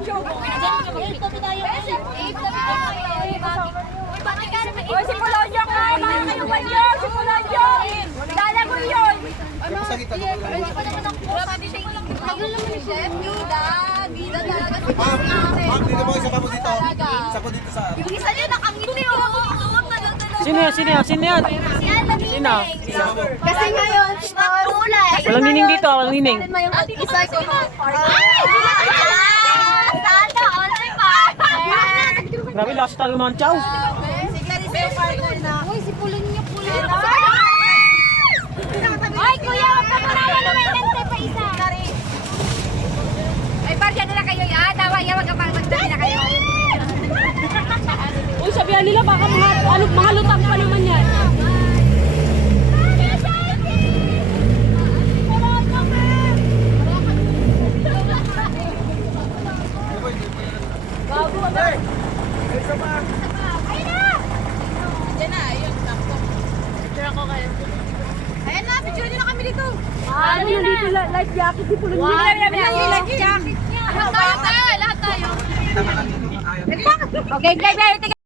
Si Polonyo ka! Mga kayuman yun! Si Polonyo! Lalagoy yun! Ma'am, dito po, isa pa po dito. Isa po dito sa... Bilisan nyo, nakangiti oh! Sino yan? Sino yan? Sino yan? Sino? Kasi ngayon, kulay. Walang nining dito, walang nining. Isa ko ha. Sana, only partner. Grabe, last talo man, chow. Si Clarice yung partner na. Uy, si Polonyo. Ay, kuya, wag ka marawan na may lente pa isa. Ay, parya na kayo. Tawa, wag ka magdali na kayo. Uy, sabihan nila baka mga lutang pa naman yan. Ayan na, picture nyo na kami dito. Ano yung dito life jacket di pulo niya? Life jacket niya. Lahat tayo. Okay, guys,